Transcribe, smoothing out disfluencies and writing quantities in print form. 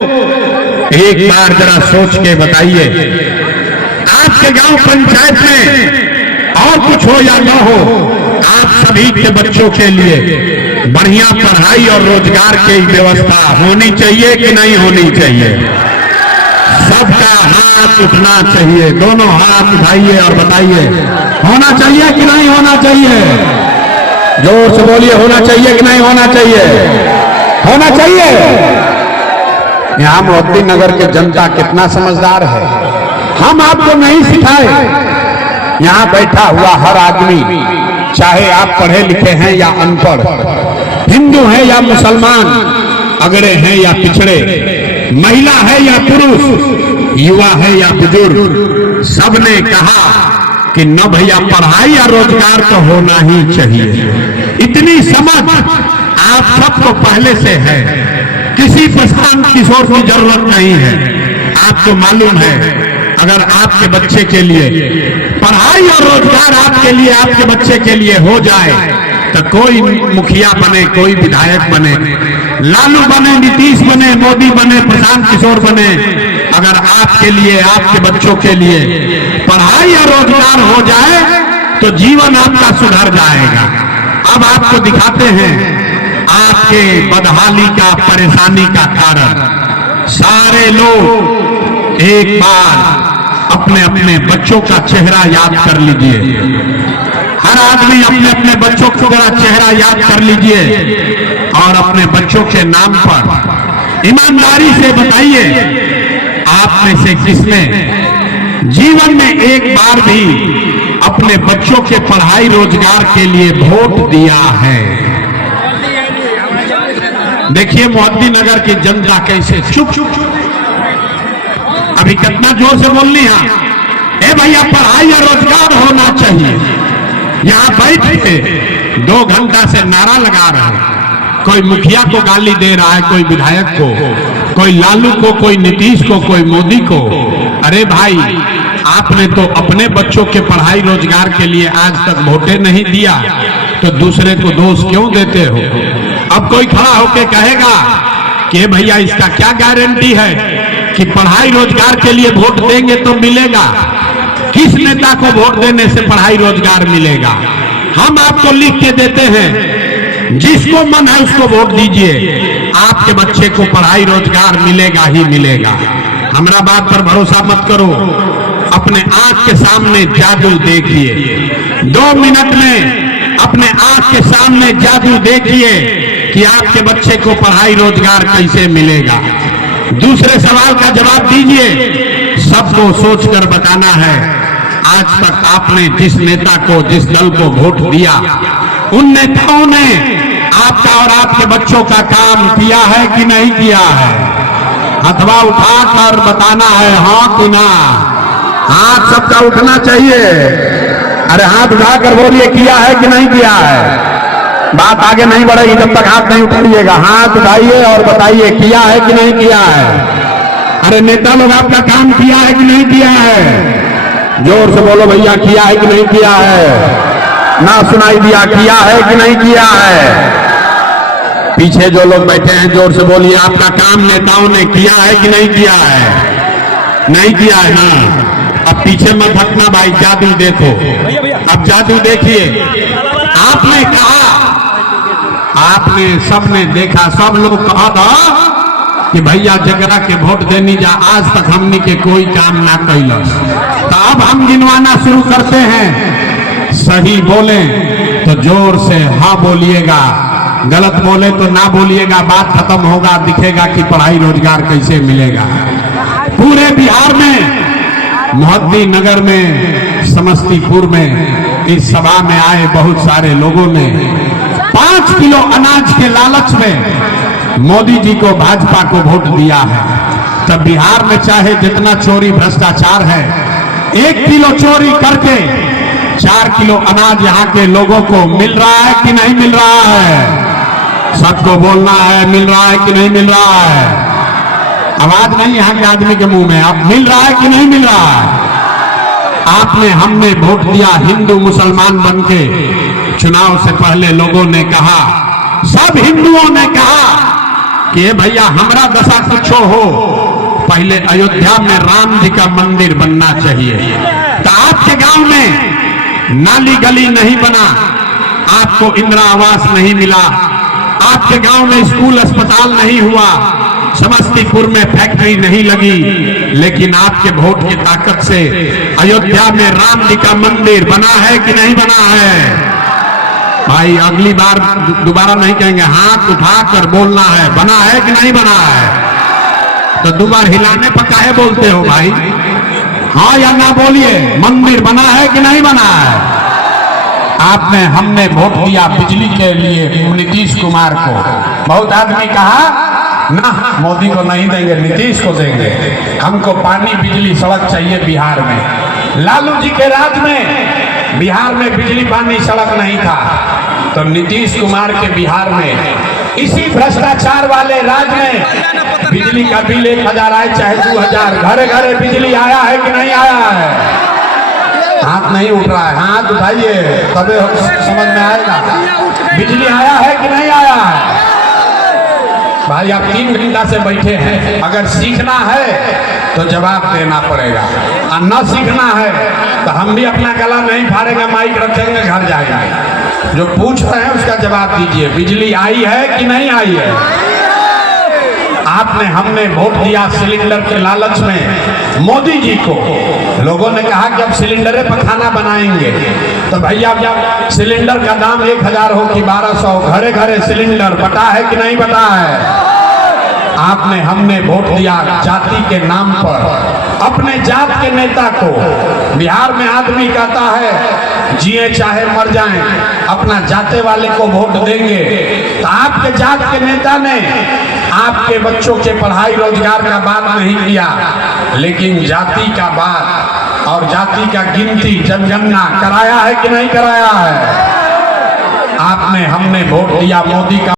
एक बार जरा सोच के बताइए, आपके गांव पंचायत में और कुछ हो या न हो, आप सभी के बच्चों के लिए बढ़िया पढ़ाई और रोजगार की व्यवस्था होनी चाहिए कि नहीं होनी चाहिए? सबका हाथ उठना चाहिए, दोनों हाथ उठाइए और बताइए, होना चाहिए कि नहीं होना चाहिए? जोर से बोलिए, होना चाहिए कि नहीं होना चाहिए? होना चाहिए। यहां मोहद्दी नगर के जनता कितना समझदार है, हम आपको नहीं सिखाए। यहां बैठा हुआ हर आदमी, चाहे आप पढ़े लिखे हैं या अनपढ़, हिंदू हैं या मुसलमान, अगड़े हैं या पिछड़े, महिला है या पुरुष, युवा है या बुजुर्ग, सबने कहा कि न भैया पढ़ाई और रोजगार तो होना ही चाहिए। इतनी समझ आप सबको पहले से है, किसी प्रशांत किशोर की जरूरत नहीं है। आपको मालूम है, अगर आपके बच्चे के लिए पढ़ाई और रोजगार आपके लिए, आपके बच्चे के लिए हो जाए, तो कोई मुखिया बने, कोई विधायक बने, लालू बने, नीतीश बने, मोदी बने, प्रशांत किशोर बने, अगर आपके लिए, आपके बच्चों के लिए पढ़ाई और रोजगार हो जाए तो जीवन आपका सुधर जाएगा। अब आपको दिखाते हैं आपके बदहाली का, परेशानी का कारण। सारे लोग एक बार अपने अपने बच्चों का चेहरा याद कर लीजिए। हर आदमी अपने अपने बच्चों का चेहरा याद कर लीजिए और अपने बच्चों के नाम पर ईमानदारी से बताइए, आप में से किसने जीवन में एक बार भी अपने बच्चों के पढ़ाई रोजगार के लिए वोट दिया है? देखिए मोहद्दी नगर की जनता कैसे चुप चुप, अभी कितना जोर से बोलनी है, ए भैया पढ़ाई और रोजगार होना चाहिए। यहां बैठ के 2 घंटा से नारा लगा रहे हैं, कोई मुखिया को गाली दे रहा है, कोई विधायक को, कोई लालू को, कोई नीतीश को, कोई मोदी को। अरे भाई, आपने तो अपने बच्चों के पढ़ाई रोजगार के लिए आज तक वोटे नहीं दिया, तो दूसरे को दोष क्यों देते हो? अब कोई खड़ा होके कहेगा कि भैया इसका क्या गारंटी है कि पढ़ाई रोजगार के लिए वोट देंगे तो मिलेगा? किस नेता को वोट देने से पढ़ाई रोजगार मिलेगा? हम आपको लिख के देते हैं, जिसको मन है उसको वोट दीजिए, आपके बच्चे को पढ़ाई रोजगार मिलेगा ही मिलेगा। हमारा बात पर भरोसा मत करो, अपने आंख के सामने जादू देखिए। 2 मिनट में अपने आंख के सामने जादू देखिए कि आपके बच्चे को पढ़ाई रोजगार कैसे मिलेगा। दूसरे सवाल का जवाब दीजिए, सबको सोचकर बताना है। आज तक आपने जिस नेता को, जिस दल को वोट दिया, उन नेताओं ने आपका और आपके बच्चों का काम किया है कि नहीं किया है? हथवा उठाकर बताना है, हाँ कि ना। हाथ सबका उठना चाहिए। अरे हाथ उठाकर बोलिए, किया है कि नहीं किया है? बात आगे नहीं बढ़ेगी जब तक हाथ नहीं उठाइएगा। हाथ उठाइए और बताइए, किया है कि नहीं किया है? अरे नेता लोग आपका काम किया है कि नहीं किया है? जोर से बोलो भैया, किया है कि नहीं किया है? ना सुनाई दिया, किया है कि नहीं किया है? पीछे जो लोग बैठे हैं, जोर से बोलिए, आपका काम नेताओं ने किया है कि नहीं किया है? नहीं किया है ना? अब पीछे मत हटना भाई, जादू देखो। अब जादू देखिए। आपने कहा, आपने, सबने देखा, सब लोग कहा था कि भैया जगरा के वोट देनी जा, आज तक हमने के कोई काम ना कैलस। तो अब हम गिनवाना शुरू करते हैं। सही बोले तो जोर से हाँ बोलिएगा, गलत बोले तो ना बोलिएगा। बात खत्म होगा, दिखेगा कि पढ़ाई रोजगार कैसे मिलेगा। पूरे बिहार में, मोहद्दी नगर में, समस्तीपुर में इस सभा में आए बहुत सारे लोगों ने 5 किलो अनाज के लालच में मोदी जी को, भाजपा को वोट दिया है। तब बिहार में चाहे जितना चोरी भ्रष्टाचार है, 1 किलो चोरी करके 4 किलो अनाज यहाँ के लोगों को मिल रहा है कि नहीं मिल रहा है? सबको बोलना है, मिल रहा है कि नहीं मिल रहा है? आवाज नहीं यहाँ के आदमी के मुंह में। आप मिल रहा है कि नहीं मिल रहा है? आपने, हमने वोट दिया हिंदू मुसलमान बनके। चुनाव से पहले लोगों ने कहा, सब हिंदुओं ने कहा कि भैया हमरा दशा कुछो हो, पहले अयोध्या में राम जी का मंदिर बनना चाहिए। तो आपके गांव में नाली गली नहीं बना, आपको इंदिरा आवास नहीं मिला, आपके गांव में स्कूल अस्पताल नहीं हुआ, समस्तीपुर में फैक्ट्री नहीं लगी, लेकिन आपके वोट की ताकत से अयोध्या में राम जी का मंदिर बना है कि नहीं बना है? भाई अगली बार दोबारा नहीं कहेंगे, हाथ उठाकर बोलना है बना है कि नहीं बना है। तो दो बार हिलाने पर काहे बोलते हो भाई? हाँ या ना बोलिए, मंदिर बना है कि नहीं बना है? आपने हमने वोट दिया बिजली के लिए नीतीश कुमार को। बहुत आदमी कहा ना मोदी को नहीं देंगे, नीतीश को देंगे, हमको पानी बिजली सड़क चाहिए बिहार में। लालू जी के राज में बिहार में बिजली पानी सड़क नहीं था, तो नीतीश कुमार के बिहार में इसी भ्रष्टाचार वाले राज में बिजली का बिल 1000 आए चाहे 2000, घरे घरे बिजली आया है कि नहीं आया है? हाथ नहीं उठ रहा है, हाथ उठाइए तबे समझ में आएगा। बिजली आया है कि नहीं आया है? भाई आप 3 घंटा से बैठे हैं, अगर सीखना है तो जवाब देना पड़ेगा, और न सीखना है तो हम भी अपना गला नहीं फाड़ेंगे, माइक रखेंगे, घर जाएंगे। जो पूछ रहे हैं उसका जवाब दीजिए, बिजली आई है कि नहीं आई है? आपने हमने वोट दिया सिलेंडर के लालच में मोदी जी को। लोगों ने कहा कि अब सिलेंडर पर खाना बनाएंगे, तो भैया जब सिलेंडर का दाम 1000 हो कि 1200, घरे घरे सिलेंडर बटा है कि नहीं बटा है? आपने हमने वोट दिया जाति के नाम पर, अपने जात के नेता को। बिहार में आदमी कहता है जिए चाहे मर जाएं, अपना जाते वाले को वोट देंगे। तो आपके जात के नेता ने आपके बच्चों के पढ़ाई रोजगार का बात नहीं किया, लेकिन जाति का बात और जाति का गिनती जनगणना कराया है कि नहीं कराया है? आपने हमने वोट दिया मोदी का